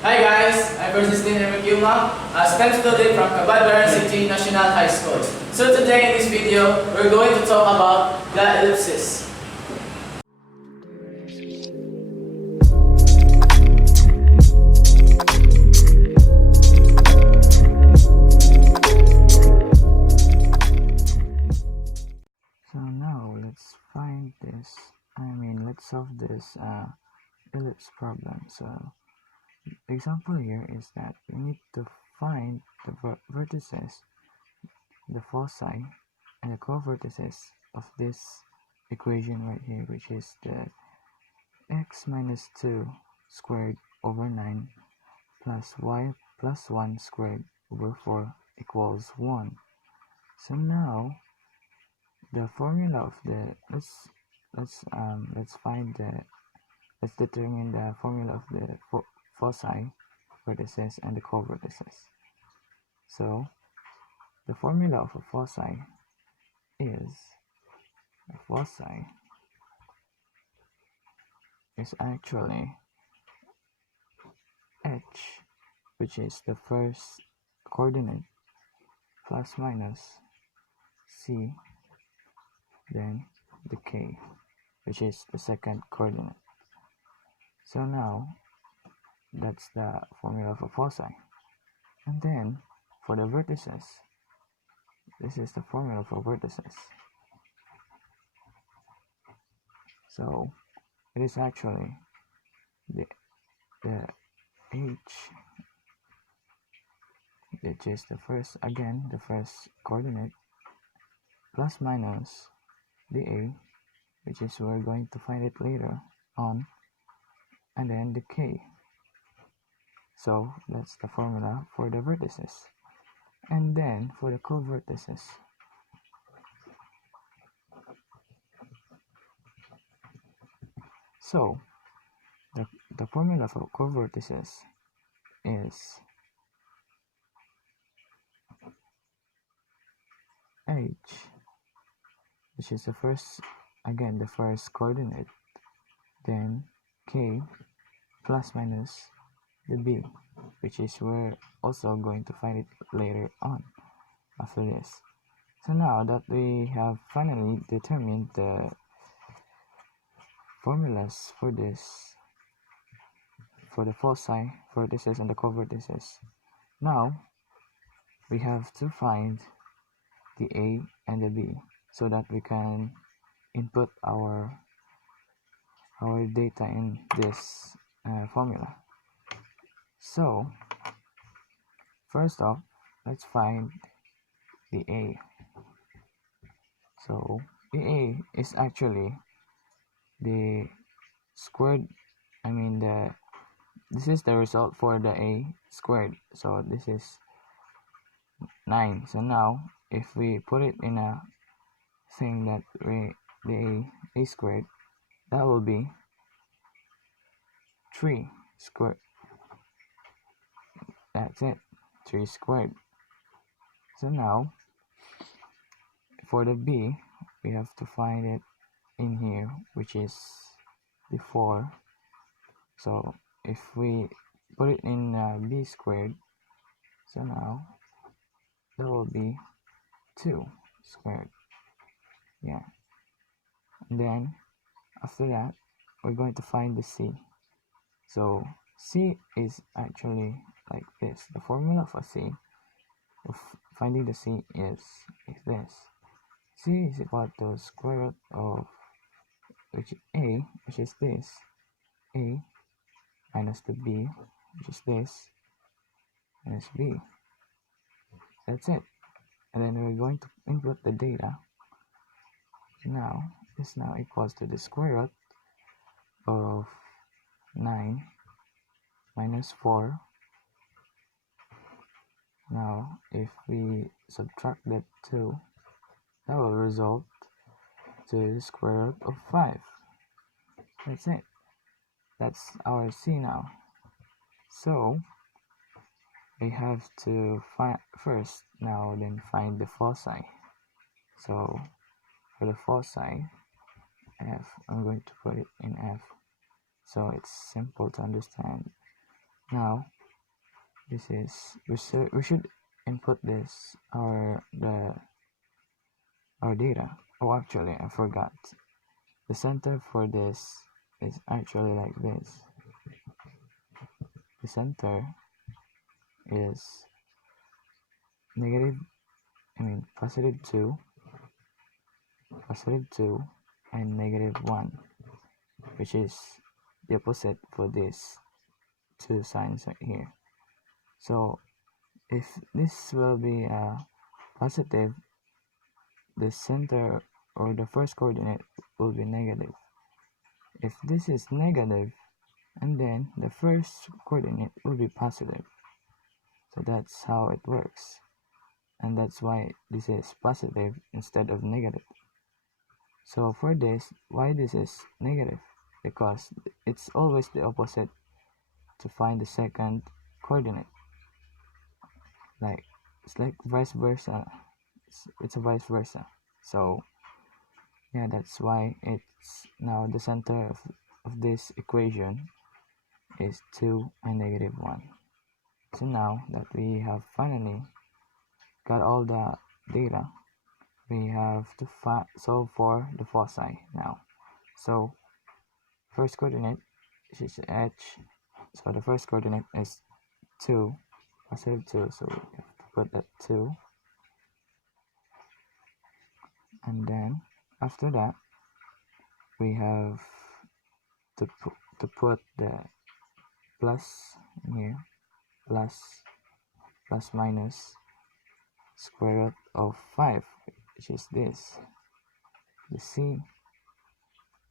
Hi guys, I'm persistent in Requioma, a STEM student from Cabadbaran City National High School. So today in this video, we're going to talk about the ellipses. So now let's solve this ellipse problem. So the example here is that we need to find the vertices, the foci, and the co-vertices of this equation right here, which is the x minus 2 squared over 9 plus y plus 1 squared over 4 equals 1. So now the formula of the let's determine the formula of the foci, vertices, and the co-vertices. So the formula of a foci is actually h, which is the first coordinate, plus minus c, then the k, which is the second coordinate. So now that's the formula of a foci. And then for the vertices, this is the formula for vertices. So it is actually the h, which is the first coordinate, plus minus the a, which is we're going to find it later on, and then the k. So that's the formula for the vertices. And then for the co-vertices, so the formula for co-vertices is h, which is the first coordinate, then k plus minus the b, which is we're also going to find it later on after this. So now that we have finally determined the formulas for this, for the foci, vertices, and the co-vertices, now we have to find the a and the b so that we can input our data in this formula. So first off, let's find the a. So the a is actually the squared, this is the result for the a squared, so this is 9. So now if we put it in a thing that the a squared, that will be 3 squared. That's it, 3 squared. So now for the b, we have to find it in here, which is the 4. So if we put it in b squared, so now that will be 2 squared. Yeah. And then after that, we're going to find the c. So c is actually like this. The formula for c, of finding the c, is this. C is equal to square root of which is this, a minus the b, which is this, minus b. That's it. And then we're going to input the data. Now this now equals to the square root of 9 minus 4. Now if we subtract that 2, that will result to the square root of 5. That's it. That's our c now. So we have to find find the foci. So for the foci, f, I'm going to put it in f, so it's simple to understand. Now this is we should input this our data. Oh, actually I forgot. The center for this is actually like this. The center is negative, positive 2, and negative 1, which is the opposite for these two signs right here. So if this will be positive, the center or the first coordinate will be negative. If this is negative, and then the first coordinate will be positive. So that's how it works, and that's why this is positive instead of negative. So for this, why this is negative? Because it's always the opposite to find the second coordinate. Like it's like vice versa. It's a vice versa. So yeah, that's why it's now the center of this equation is 2 and negative 1. So now that we have finally got all the data, we have to solve for the foci now. So first coordinate is h. So the first coordinate is 2, positive 2. So we have to put that 2. And then after that, we have to put the plus in here, plus minus square root of 5, which is this, the c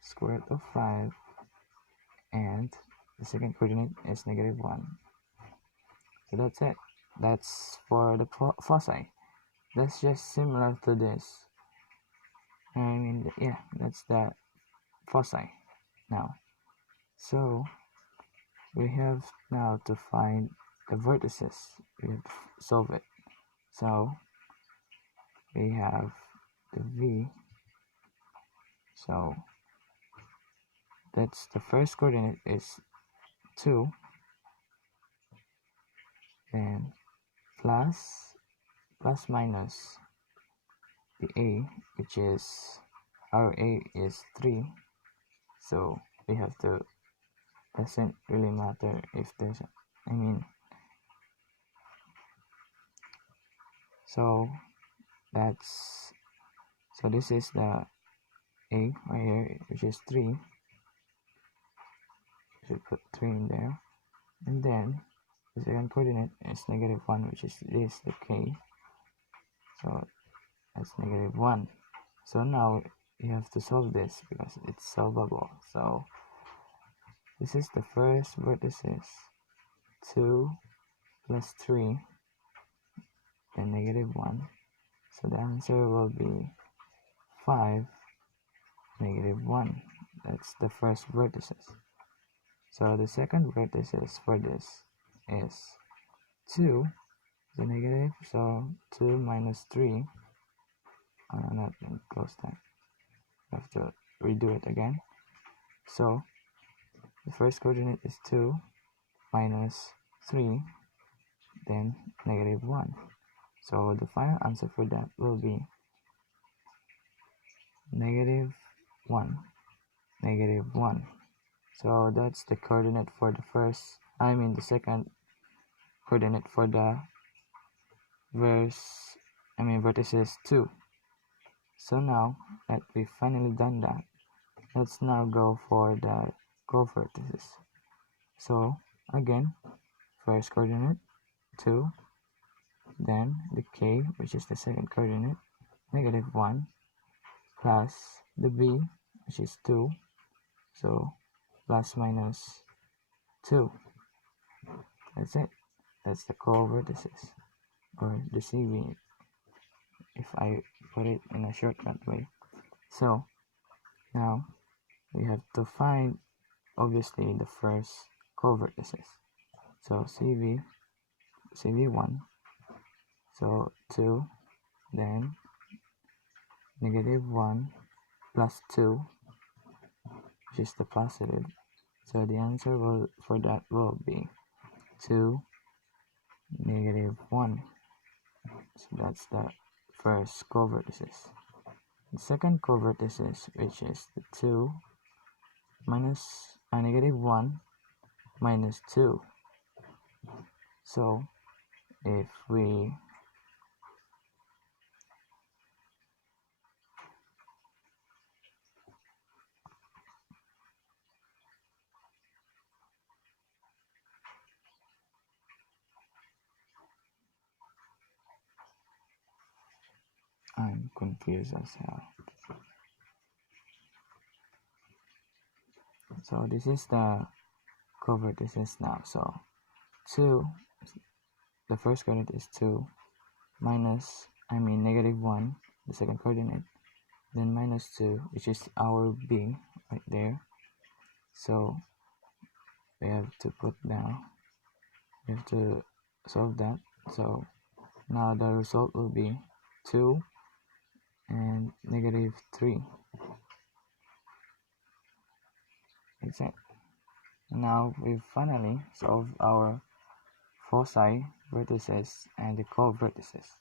square root of 5, and the second coordinate is negative 1. So that's it. That's for the foci. That's just similar to this. Yeah, that's the foci now. So we have now to find the vertices. We have to solve it. So we have the v. So that's the first coordinate is 2, then plus minus the a, which is our a is 3. So we have to, doesn't really matter if there's so that's, so this is the a right here, which is 3. Should put 3 in there, and then the second coordinate is negative 1, which is this, the k. So that's negative 1. So now you have to solve this because it's solvable. So this is the first vertices, 2 plus 3, then negative 1. So the answer will be 5, negative 1. That's the first vertices. So the second vertices for this is 2, the negative, so 2 minus 3. Not close that. I have to redo it again. So the first coordinate is 2 minus 3, then negative 1. So the final answer for that will be negative 1, negative 1. So that's the coordinate for the second coordinate for the vertices 2. So now that we've finally done that, let's now go for the co-vertices. So again, first coordinate 2, then the k, which is the second coordinate, negative 1, plus the b, which is 2, so plus minus 2. That's it. That's the co-vertices, or the CV, if I put it in a shortcut way. So now we have to find, obviously, the first co-vertices. So CV1, so 2, then negative 1 plus 2, which is the positive. So the answer for that will be 2, -1. So that's the first covertices. The second covertices, which is the 2 minus -1 minus 2. So if we I'm confused as hell. So this is the covertices now. So 2, the first coordinate is 2 minus, -1, the second coordinate, then -2, which is our B right there. So we have to solve that. So now the result will be 2 and -3. That's it. Now we've finally solved our foci, vertices, and the covertices.